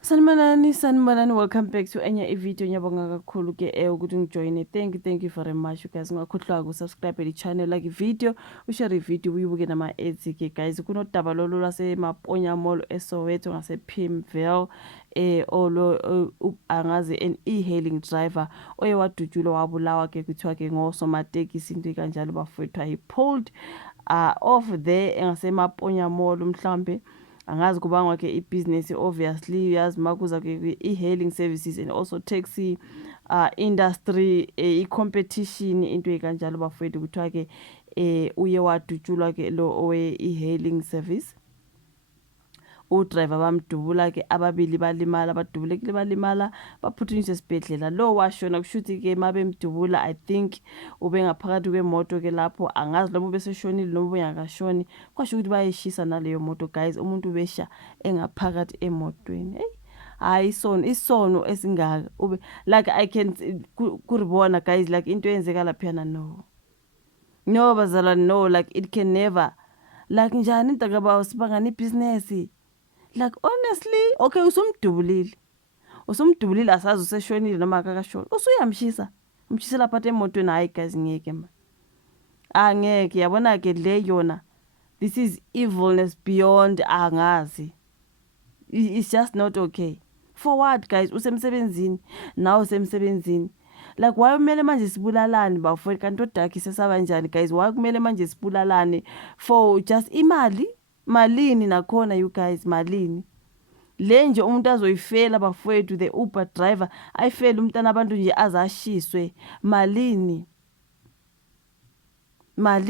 Sanibonani, welcome back to enye video. Ngiyabonga kakhulu ke ukuthi ngijoyine. Thank you very much you guys. Ungakhohlwa ukusubscribe le channel, like video, ushare ivideo, uyibuke nama ads ke guys. Kunodaba lolu lwaseMaponya Mall eSoweto ngase Pimville angazi an e-hailing driver oye wadutshulwa wabulawa ke kuthiwa ke ngosomatekisi into kanjalo bafowethu he pulled off there ngaseMaponya Mall mhlambe angazi kubangwa ke ibhizinesi obviously uyazi makuza ke e-hailing services and also taxi industry i-competition into ekanjalo bafowethu kuthiwa ke uye wadutshulwa ke lo owe e-hailing service udriver bamdubula ke ababili balimala badubulekile balimala baphuthunyiswa esibhedlela lo washona kushuthi ke mabemdubula I think ube ngaphakathi kwemoto ke lapho angazi noma ubeseshonile noma ubengakashoni kwasho ukuthi bayishisa naleyo moto guys umuntu besha engaphakathi emotweni hey hayi isono esingaka ube like I can kuribona guys like into yenzeka lapha no bazalwane no like it can never like njani intakabawo sibangana ibusiness like honestly okay usumdubulile asazi useshonile noma akakashoni usuyamshisa umshisela phathe emotweni hayi guys ngeke ma angeke yabona ke le yona this is evilness beyond angazi it's just not okay for what guys usemsebenzini nawe usemsebenzini like why kumele manje sibulalane bafowethu kanti odakhi sesabanjani guys why kumele manje sibulalane for just malini nakhona you guys malini le nje umuntu azoyifela bafowethu the Uber driver ayifela umntana abantu nje azashiswe malini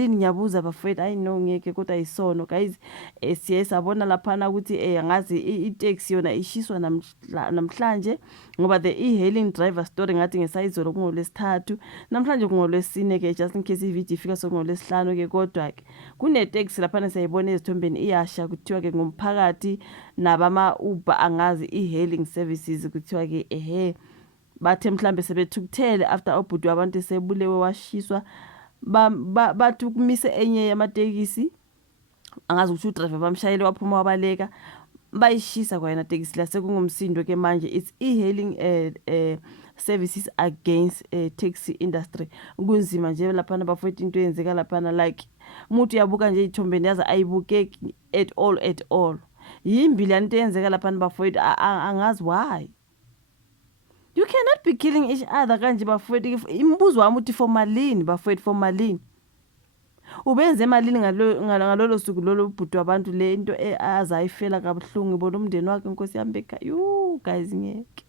ngiyabuza bafowethu I know ngeke kodwa isono guys siye sabona laphana ukuthi angazi i-taxi yona ishiswa namhlanje ngoba the e-hailing driver story ngathi ngesayizolo kungolesithathu namhlanje kungolwesine ke just in case ivideo ifika sokungolesihlanu ke kodwa ke kune-taxi laphana siyayibona ezithombeni iyasha kuthiwa ke ngumphakathi nabama Uber angazi e-hailing services kuthiwa ke bathe mhlambe sebethukuthele after obhuti wabantu sebulewe washiswa bathi ukumise enye yamatekisi angazi ukuthi udriver bamshayele waphuma wabaleka bayishisa kwayena tekisi la sekungumsindo ke manje it's e-hailing services against taxi industry kunzima nje lapha bafowethu into yenzeka lapha like umuntu uyabuka nje ithombeni yaza ayibukeki at all yimbi le nto yenzeka lapha bafowethu angazi why you cannot be killing each other kanje bafowethu imbuzo wami uthi for malini bafowethu for malini ubenze emalini ngalolo suku lolo bhuti wabantu le into azayifela kabuhlungu ibona umndeni wakhe inkosi yami bekhaya guys ngeke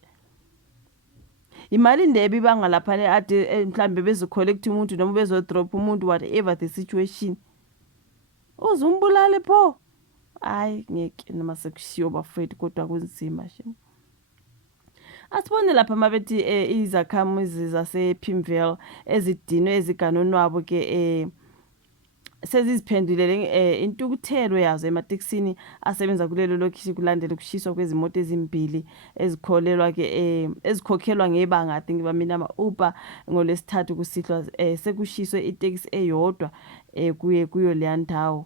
imali ndebe ibanga lapha ade mhlambe bezocollect umuntu noma bezodrop umuntu whatever the situation uzumbulale pho hayi ngeke noma sekushiyo bafowethu kodwa kunzima shini asibone lapha mabethi izakhamuzi zasePimville ezidinwe eziganonwabo ke seziziphendulele intukuthelo yazo ematekisini asebenza kulelo lokishi kulandela ukushiswa kwezimoto ezimbili ezikholelwa ke ezikhokhelwa ngebanga I think bamina ama Uber ngolesithathu kusihlwa sekushiswe itekisi eyodwa kuyo le ndawo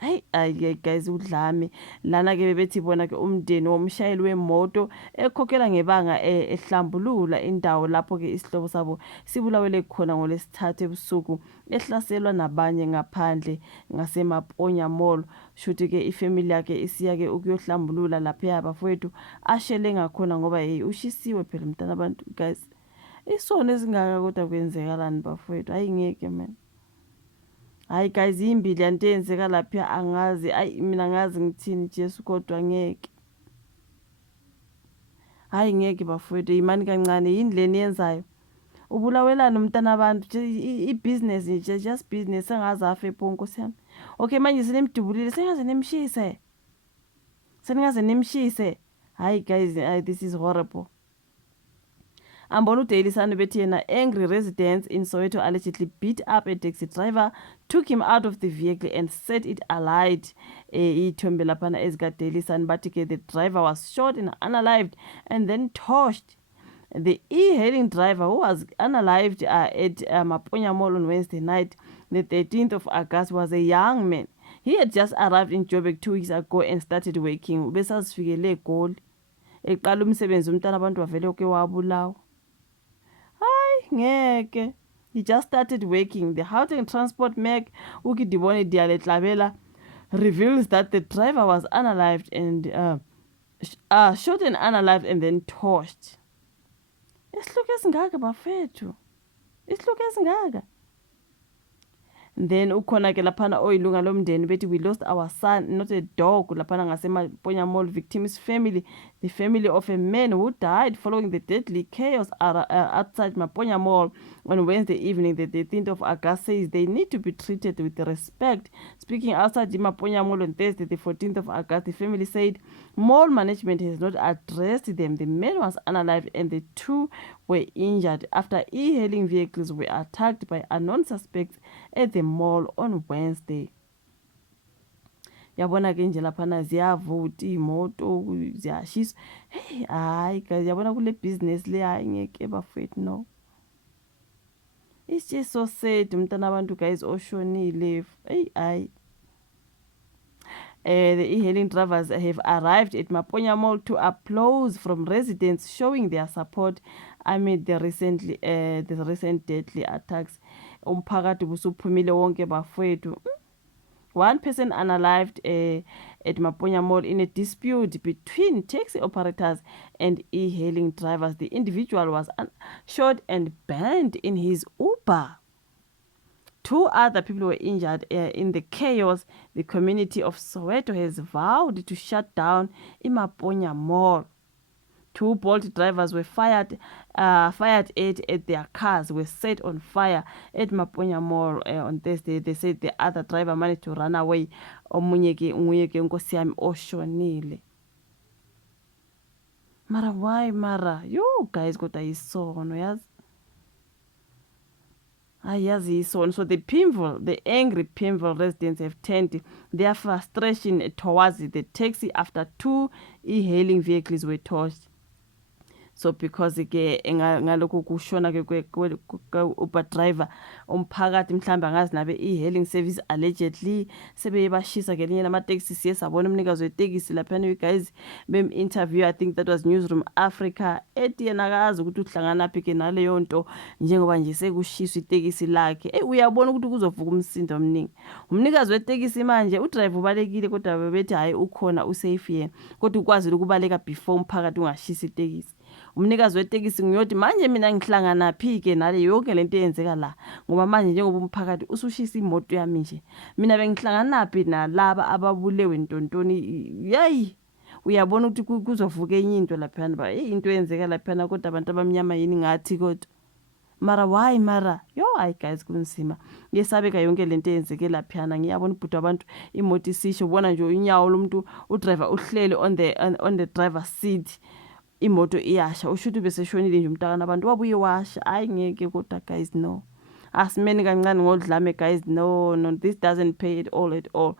Hayi guys udlame lana ke bebethi bona ke umndeni womshayeli wemoto ekhokhela ngebanga ehlambulula indawo lapho ke isihlobo sabo sibulawele khona ngolesithathu ebusuku ehlaselwa nabanye ngaphandle ngaseMaponya Mall shuthi ke ifamily yakhe isiya ke ukuyohlambulula lapha yabafowethu ashele ngakhona ngoba ushisiwe phela umntana abantu guys isono esingaka kodwa kwenzeka lani bafowethu ayingeke man hayi guys imbili yanto yenzeka lapha angazi mina ngazi ngithini Jesu kodwa ngeke hayi ngeke bafowethu imani kancane yini leni yenzayo ubulawelana umntana abantu i-business nje just business engazi afa ephonko siyami okay manje sinemdubulile sengaze nimshise hayi guys this is horrible Ambonu Daily Sun bethi yena angry residents in Soweto allegedly beat up a taxi driver, took him out of the vehicle and set it alight. Ithombe laphana ezika Daily Sun bathi ke the driver was shot and unalived and then torched. The e-hailing driver who was unalived at Maponya Mall on Wednesday night, the 13th of August, was a young man. He had just arrived in Joburg 2 weeks ago and started working. Ubesazifikele eGoli. Eqala umsebenzi umntana abantu wavele oke wabulawa. Hayi ngeke. He just started working. The Gauteng Transport Mag uKidibone Dialetlabela reveals that the driver was unalived and shot and unalived and then torched. Isihluku esingaka bafethu. Isihluku esingaka. Then ukhona ke laphana oyilunga lomndeni bethi we lost our son, not a dog, laphana ngaseMaponya Mall. Victim's family, the family of a man who died following the deadly chaos outside Maponya Mall on Wednesday evening, the 13th of August, says they need to be treated with respect. Speaking outside Maponya Mall on Thursday, the 14th of August, the family said mall management has not addressed them. The man was unalived and the two were injured after e-hailing vehicles were attacked by unknown suspects at the mall on Wednesday. Yabona ke nje laphana ziyavota imoto ziyashisa. Hey hayi guys, yabona kule business le hayi ngeke bafethu no. It's just so sad umntana abantu guys oshonile. Hey hayi. The e-hailing drivers have arrived at Maponya Mall to applause from residents showing their support amid the recent deadly attacks. Umphakathi busuphumile wonke bafethu. One person unalived at Maponya Mall in a dispute between taxi operators and e-hailing drivers. The individual was shot and burned in his Uber. 2 other people were injured in the chaos. The community of Soweto has vowed to shut down Maponya Mall. 2 Bolt drivers were fired at their cars were set on fire at Maponya Mall on Thursday. They said the other driver managed to run away. Omunye ke nkosi yami oshonile. Mara why mara? You guys got a isono yazi. So the angry Pimville residents have turned their frustration towards the taxi after 2 e-hailing vehicles were torched. So because ke ngalokho kushona ke Uber driver umphakathi mhlamba ngazi nabe e-hailing service allegedly sebeyibashisa ke linye nama taxi siye sabona umnikazi wetekisi lapha you guys bem interview. I think that was Newsroom Africa ethi yena akazi ukuthi uhlangana phi ke naleyo nto njengoba nje sekushiswa itekisi lakhe. Uyabona ukuthi kuzovuka umsindo omningi. Umnikazi wetekisi manje udrive ubalekile kodwa bebethi hayi ukhona usafe yena kodwa ukwazi ukubaleka before umphakathi ungashisa itekisi. Umnikazi wetekisi ngiyothi manje mina ngihlangana phi ke nale yonke lento eyenzeka la ngoba manje njengoba umphakathi usushisa imoto yami nje mina bengihlangana phi nalaba ababulewe ntontoni. Yayi uyabona ukuthi kuzovuka enye into lapha ba into eyenzeka lapha kodwa abantu abamnyama yini ngathi kodwa mara why mara yo hayi guys kunzima. Yesabeka yonke lento eyenzeke lapha ngiyabona ubhuti abantu imoto isisho ubona nje unyawo lomuntu udriver uhlele on the driver seat. Imoto iyasha ushuthi bese shonile nje umntakana abantu wabuye washa. Hayi ngeke kodwa guys no. Asimeni kancane ngodlame guys no this doesn't pay at all.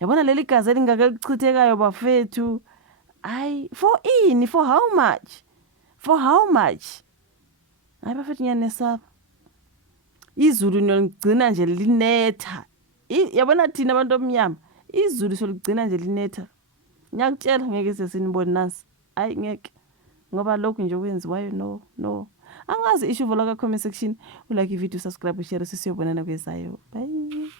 Yabona leli gazi elingakelichithekayo bafethu. Hayi for how much? Hayi bafethu ngiyanesaba. Izulu noligcina nje linetha. Yabona thina abantu omnyama izulu soligcina nje linetha. Ngiyakutshela ngeke sesinibone nasi. Hayi ngeke. Ngoba lokho nje kwenziwayo no. Angazi ishuvo la comment section, ulike video, subscribe, share sisiyobonana kwezayo. Bye.